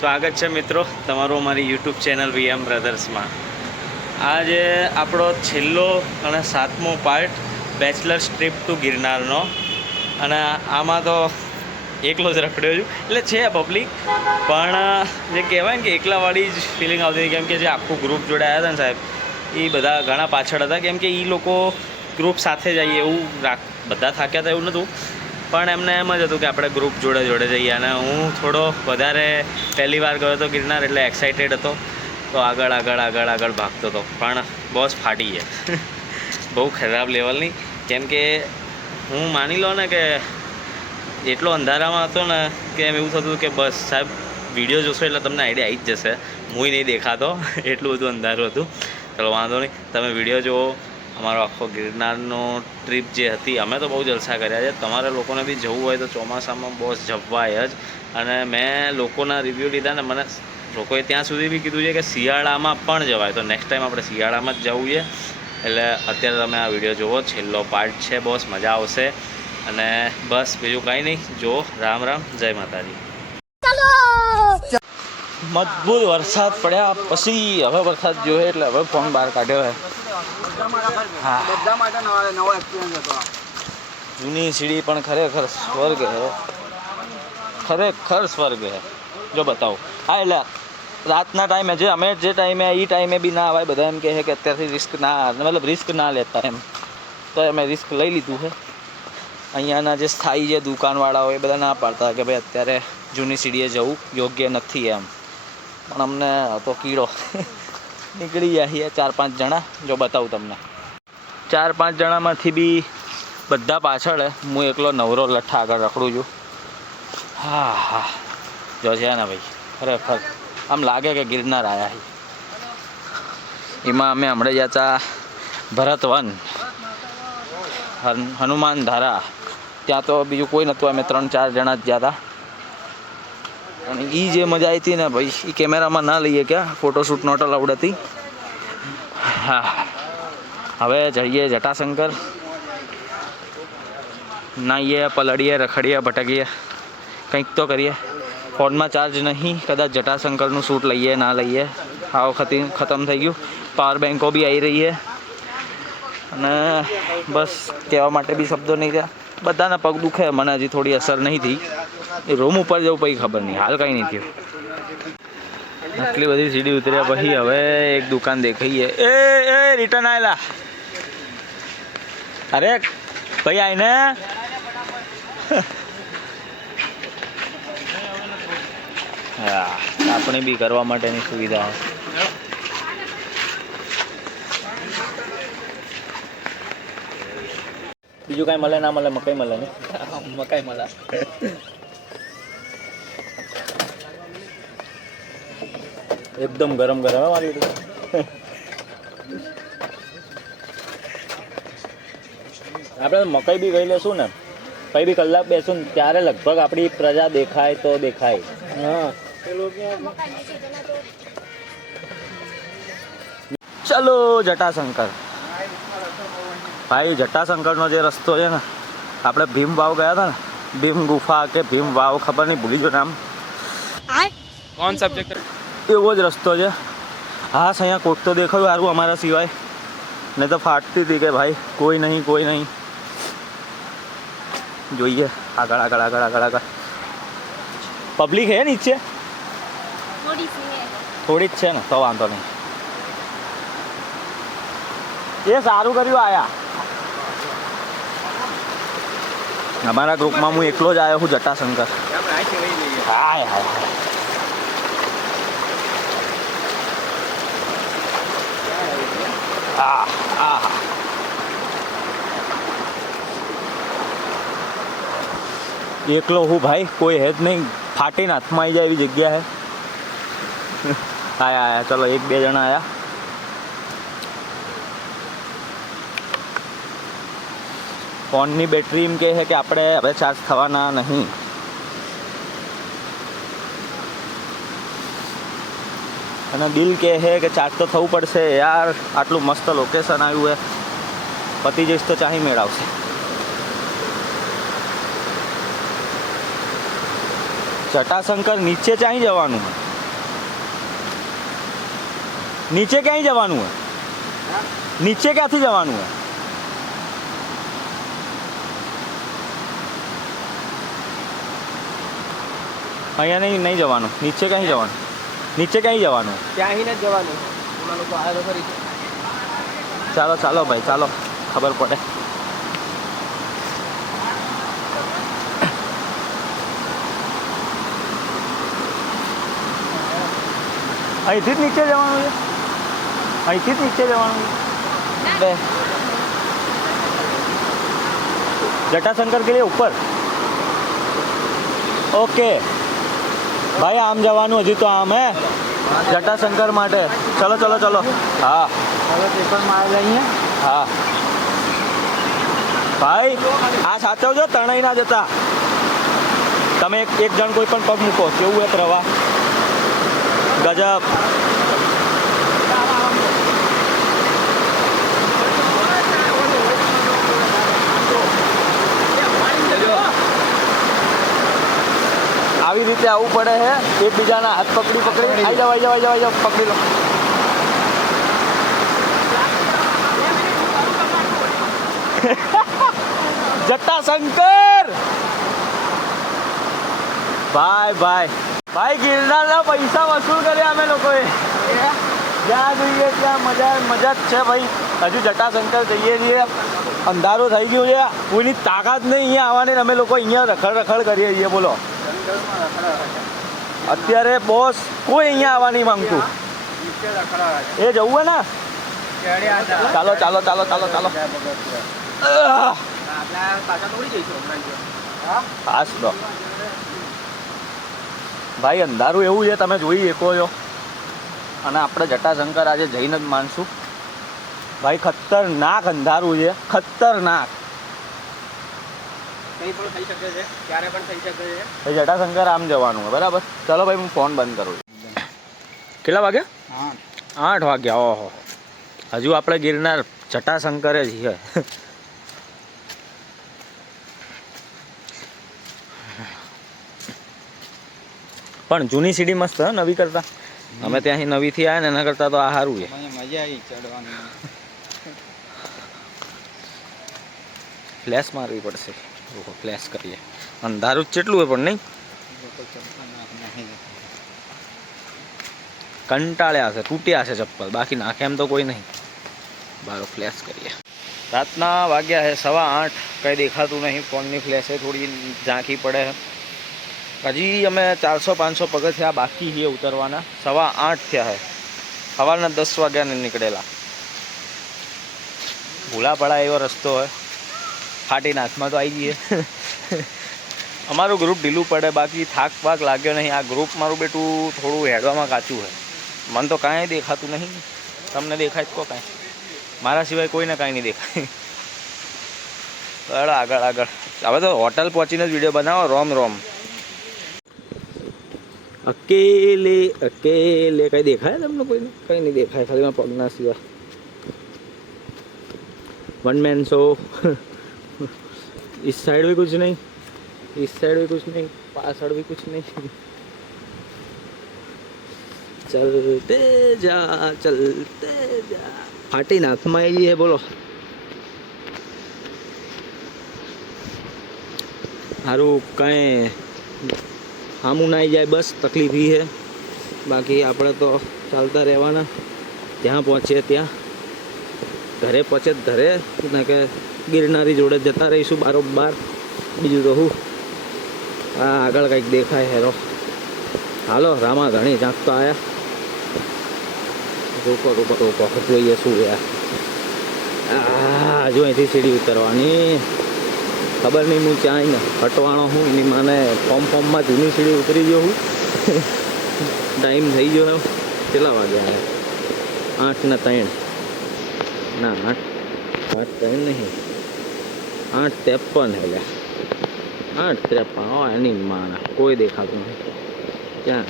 સ્વાગત છે મિત્રો તમારું અમારી યુટ્યુબ ચેનલ VM બ્રધર્સમાં। આજે આપણો છેલ્લો અને 7મો પાર્ટ બેચલર્સ ટ્રીપ ટુ ગિરનારનો, અને આમાં તો એકલો જ રખડ્યો છું। એટલે છે પબ્લિક, પણ જે કહેવાય ને કે એકલાવાળી જ ફિલિંગ આવતી હતી, કેમ કે જે આખું ગ્રુપ જોડે આવ્યા હતા ને સાહેબ, એ બધા ઘણા પાછળ હતા, કેમ કે એ લોકો ગ્રુપ સાથે જઈએ એવું બધા થાક્યા હતા એવું નહોતું, પણ એમને એમ જ હતું કે આપણે ગ્રુપ જોડે જોડે જઈએ। અને હું થોડો વધારે પહેલી વાર ગયો હતો ગિરનાર, એટલે એક્સાઇટેડ હતો, તો આગળ ભાગતો હતો, પણ બોસ ફાટી ગયા બહુ ખરાબ લેવલની। કેમ કે હું માની લો ને કે એટલો અંધારામાં હતો ને કે એમ એવું થતું કે બસ સાહેબ વિડીયો જોશો એટલે તમને આઈડિયા આવી જ જશે, હું નહીં દેખાતો એટલું બધું અંધારું હતું। ચલો વાંધો નહીં, તમે વિડીયો જુઓ। અમારો આખો ગિરનારનો ટ્રીપ જે હતી, અમે તો બહુ જલસા કર્યા છે। તમારે લોકોને બી જવું હોય તો ચોમાસામાં બોસ જવાય જ। અને મેં લોકોના રિવ્યૂ લીધા ને મને લોકોએ ત્યાં સુધી બી કીધું છે કે શિયાળામાં પણ જવાય, તો નેક્સ્ટ ટાઈમ આપણે શિયાળામાં જ જવું છે। એટલે અત્યારે તમે આ વિડીયો જુઓ, છેલ્લો પાર્ટ છે બોસ, મજા આવશે। અને બસ બીજું કાંઈ નહીં, જુઓ। રામ રામ, જય માતાજી। મજબૂત વરસાદ પડ્યા પછી હવે વરસાદ જોયો એટલે હવે ફોન બહાર કાઢ્યો છે। જૂની સીડી પણ ખરેખર સ્વર્ગ છે, ખરેખર સ્વર્ગ છે। જો બતાવો, હા એટલે રાતના ટાઈમે જે અમે જે ટાઈમે એ ટાઈમે બી ના આવાય, બધા એમ કહે છે કે અત્યારથી રિસ્ક ના, મતલબ રિસ્ક ના લેતા એમ, તો અમે રિસ્ક લઈ લીધું છે। અહીંયાના જે સ્થાયી જે દુકાનવાળાઓ એ બધા ના પાડતા કે ભાઈ અત્યારે જૂની સીડીએ જવું યોગ્ય નથી એમ, પણ અમને તો કીડો નીકળી ગયા છીએ 4-5 જણા। જો બતાવું તમને, 4-5 જણામાંથી બી બધા પાછળ, હું એકલો નવરો લઠ્ઠા આગળ રખડું છું। હા હા, જો છે ને ભાઈ, ખરેખર આમ લાગે કે ગિરનાર આવ્યા છે। એમાં અમે હમણાં ગયા હતા ભરતવન, હનુમાન ધારા, ત્યાં તો બીજું કોઈ નહોતું, અમે 3-4 જણા જ ગયા હતા। અને એ જે મજા આવી હતી ને ભાઈ, એ કેમેરામાં ના લઈએ, ક્યાં ફોટોશૂટ નોટ અલાઉડ હતી। હા, હવે જઈએ જટાશંકર, નાહીએ, પલળીએ, રખડીએ, ભટકીએ, કંઈક તો કરીએ। ફોનમાં ચાર્જ નહીં, કદાચ જટાશંકરનું શૂટ લઈએ ના લઈએ, આ વખતે ખતમ થઈ ગયું। પાવર બેન્કો બી આવી રહી છે, અને બસ કહેવા માટે બી શબ્દો નહીં રહ્યા। બધાના પગ દુખે, મને હજી થોડી અસર નહીં થઈ, રૂમ ઉપર જવું પછી ખબર નહીં, હાલ કંઈ નહીં થયું। આટલી બધી સીડી ઉતર્યા પછી હવે એક દુકાન દેખાઈએ, એ રિટર્ન આવેલા, અરે ભાઈ આઈને હા, કાપણી બી કરવા માટેની સુવિધા। બીજું કાંઈ મળે ના મળે, મકાઈ મળે ને, મકાઈ મળે। એકદમ ગરમ ગરમ મારી આપણે મકાઈ બી ગઈ લેશું ને, કઈ બી કલાક બેસું ને ત્યારે લગભગ આપણી પ્રજા દેખાય તો દેખાય। હા, ચલો જટાશંકર ભાઈ। જટાશંકરનો જે રસ્તો છે ને, આપણે ભીમ વાવ ગયા હતા ને, ભીમ ગુફા કે ભીમ વાવ, ખબર નહીં, ભૂલી ગયો નામ, કોણ સબ્જેક્ટ, એવો જ રસ્તો છે। હા, અહીંયા કોક તો દેખાયું સારું અમારા સિવાય, નહીં તો ફાટતી હતી કે ભાઈ કોઈ નહીં કોઈ નહીં। જોઈએ આગળ પબ્લિક હે નીચે, થોડી જ છે ને, તો વાંધો નહીં। એ સારું કર્યું આયા, અમારા ગ્રુપમાં હું એકલો જ આવ્યો છું જટાશંકર। હાય હાય, હા હા, એકલો હું ભાઈ, કોઈ હે જ નહીં, ફાટીને હાથમાં આવી જાય એવી જગ્યા હે। આયા ચલો 1-2 જણા આયા। ફોનની બેટરી એમ કહે છે કે આપણે હવે ચાર્જ થવાના નહીં, અને દિલ કહે છે કે ચાર્જ તો થવું પડશે યાર, આટલું મસ્ત લોકેશન આવ્યું છે, પતી જઈશ તો ચાહી મેળવશે। જટાશંકર નીચે ચાહી જવાનું, નીચે ક્યાંય જવાનું હે? નીચે ક્યાંથી જવાનું હે? અહીંયા નહીં જવાનું. નીચે ક્યાંય જવાનું? નીચે ક્યાંય જવાનું? ત્યાં અહીં જ જવાનું. એમાં લોકો આવે તો ખરી. ચાલો ચાલો ભાઈ, ચાલો, ખબર પડે. અહીંથી જ નીચે જવાનું છે? અહીંથી જ નીચે જવાનું છે? બે જટાશંકર કે લીએ ઉપર. ઓકે ભાઈ, આમ જવાનું હજી તો આમ હે જટાશંકર માટે. ચલો ચલો ચલો. હા હવે પેપર મારે અહીંયા. હા ભાઈ, આ સાચવજો, તણાઈ ના જતા. તમે એક જણ કોઈ પણ પગ મૂકો. કેવું હે પ્રવાહ? ગજબ. આવી રીતે આવવું પડે છે, એકબીજાના હાથ પકડી આઈ જાવ પકડી લો. જટાશંકર ભાઈ ગિરનારના પૈસા વસૂલ કર્યા અમે લોકોએ. જ્યાં જોઈએ ત્યાં મજા જ છે ભાઈ. હજુ જટાશંકર જઈએ છીએ, અંધારું થઈ ગયું છે, કોઈની તાકાત નહીં અહીંયા આવવાની. અમે લોકો અહીંયા રખડ કરીએ છીએ. બોલો, અત્યારે બોસ કોઈ અહીંયા આવવા નહીં માંગતું. એ જવું હે ને? ચાલો ચાલો ચાલો ચાલો ચાલો. હાસ તો ભાઈ, અંધારું એવું છે, તમે જોઈ શકો છો. અને આપણે જટાશંકર આજે જઈને જ માનશું ભાઈ. ખતરનાક અંધારું છે, ખતરનાક. કંઈ પણ થઈ શકે છે, ક્યારે પણ થઈ શકે છે. જટાશંકર આમ જવાનું હોય, બરાબર. ચલો ભાઈ, હું ફોન બંધ કરું. કેટલા વાગ્યા? 8 વાગ્યા. ઓહો, હજુ આપણે ગિરનાર જટાશંકરે છીએ. પણ જૂની સીડી મસ્ત હે નવી કરતા. અમે ત્યાંથી નવીથી આવ્યા ને એના કરતાં તો આ સારું છે. મજા આવી ચડવાની. ફ્લેશ મારવી પડશે. ફ્લેશ કરીએ. અંધારું જ કેટલું હોય પણ નહીં. કંટાળ્યા છે, તૂટ્યા છે ચપ્પલ, બાકી નાખે એમ તો કોઈ નહીં. બારો ફ્લેશ કરીએ. રાતના વાગ્યા છે 8:15. કંઈ દેખાતું નહીં. ફોનની ફ્લેશે થોડી ઝાંખી પડે છે. હજી અમે 400-500 પગથિયા બાકી છે ઉતરવાના. 8:15 થયા છે. સવારના 10 વાગ્યાને નીકળેલા. ભૂલા પડા એવો રસ્તો હોય. ફાટી નાથમાં તો આવી જઈએ. અમારું ગ્રુપ ઢીલું પડે, બાકી થાક પાક લાગ્યો નહીં. આ ગ્રુપ મારું બેટું થોડું હેડવામાં કાચું હોય. મને તો કાંઈ દેખાતું નહીં. તમને દેખાય જ કહો કાંઈ? મારા સિવાય કોઈને કાંઈ નહીં દેખાય. આગળ હવે તો હોટલ પહોંચીને જ વિડીયો બનાવો. રોમ અકેલે કઈ દેખાય તમને? કોઈને કઈ નહીં દેખાય, ખાલી પગના સિવાય. One man show. इस साइड भी कुछ नहीं, इस साइड भी कुछ नहीं, पाछड़ भी कुछ नहीं. चलते जा. फाटी नाथમાં આવી है. बोलो, સારું કંઈ સામું ના આવી જાય બસ તકલીફ એ છે. બાકી આપણે તો ચાલતા રહેવાના. ત્યાં પહોંચીએ ત્યાં, ઘરે પહોંચે ઘરે, ને કે ગિરનારી જોડે જતા રહીશું બારોબાર. બીજું તો હું આ આગળ કંઈક દેખાય હેરો. હાલો રામા ધણી ચાંક તો આવ્યા. રોકો જોઈએ શું યાર. હજુ અહીંથી સીડી ઉતરવાની. ખબર નહીં હું ત્યાં ને હટવાણો હું એની મને ફોર્મમાં જૂની સીડી ઉતરી ગયો હું. ટાઈમ થઈ ગયો. કેટલા વાગ્યા? 8:03. ના 8:03 નહીં, 8:53 એટલે 8:53. એની માના કોઈ દેખાતું નહીં ક્યાં.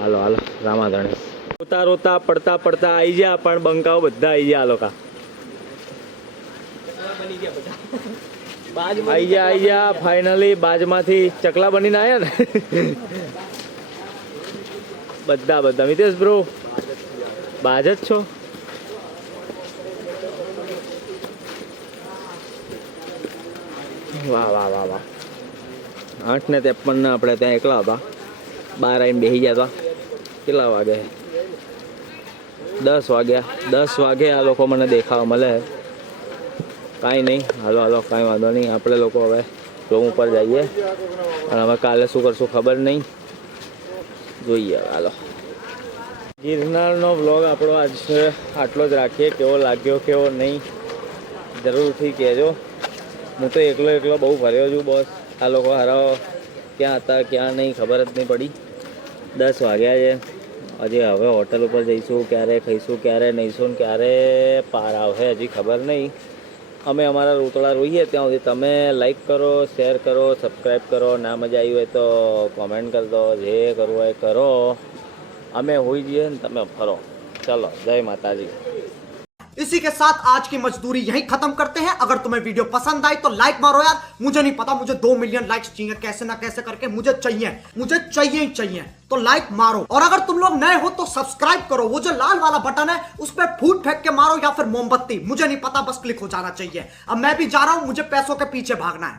હાલો રામાધણી. રોતા પડતા આવી ગયા. પણ બંકાઓ બધા આવી ગયા. લોકો આવી ગયા ફાઇનલી. બાજમાંથી ચકલા બનીને આવ્યા ને. બધા મિતેશ બ્રો બાજ જ છો? વાહ વાહ વાહ વાહ 8:53 આપણે ત્યાં એકલા હતા, બહાર આવીને બેસી ગયા હતા. કેટલા વાગે? 10 વાગ્યા. 10 વાગે આ લોકો મને દેખાવા મળે. કાંઈ નહીં, હાલો કાંઈ વાંધો નહીં. આપણે લોકો હવે રૂમ ઉપર જઈએ અને હવે કાલે શું કરશું ખબર નહીં, જોઈએ. હાલો, ગિરનારનો વ્લોગ આપણો આજ આટલો જ રાખીએ. કેવો લાગ્યો કેવો નહીં જરૂરથી કહેજો. હું તો એકલો બહુ ફર્યો છું બોસ. આ લોકો હારા ક્યાં હતા ક્યાં નહીં ખબર જ નહીં પડી. 10 વાગ્યા છે. હજી હવે હોટલ ઉપર જઈશું, ક્યારે ખાઈશું, ક્યારે નહીંશું, ક્યારે પાર આવશે હજી ખબર નહીં. અમે અમારા રોતડા રોઈએ ત્યાં સુધી તમે લાઈક કરો, શેર કરો, સબસ્ક્રાઈબ કરો. ના મજા આવી હોય તો કોમેન્ટ કરી દો. જે કરવું હોય કરો. અમે હોઈ જઈએ ને તમે ફરો. ચલો, જય માતાજી. इसी के साथ आज की मजदूरी यहीं खत्म करते हैं। अगर तुम्हें वीडियो पसंद आई तो लाइक मारो यार। मुझे नहीं पता, मुझे 2 मिलियन लाइक्स चाहिए, कैसे ना कैसे करके मुझे चाहिए ही चाहिए। तो लाइक मारो, और अगर तुम लोग नए हो तो सब्सक्राइब करो। वो जो लाल वाला बटन है उस पर फूट फेंक के मारो या फिर मोमबत्ती, मुझे नहीं पता, बस क्लिक हो जाना चाहिए। अब मैं भी जा रहा हूं, मुझे पैसों के पीछे भागना है।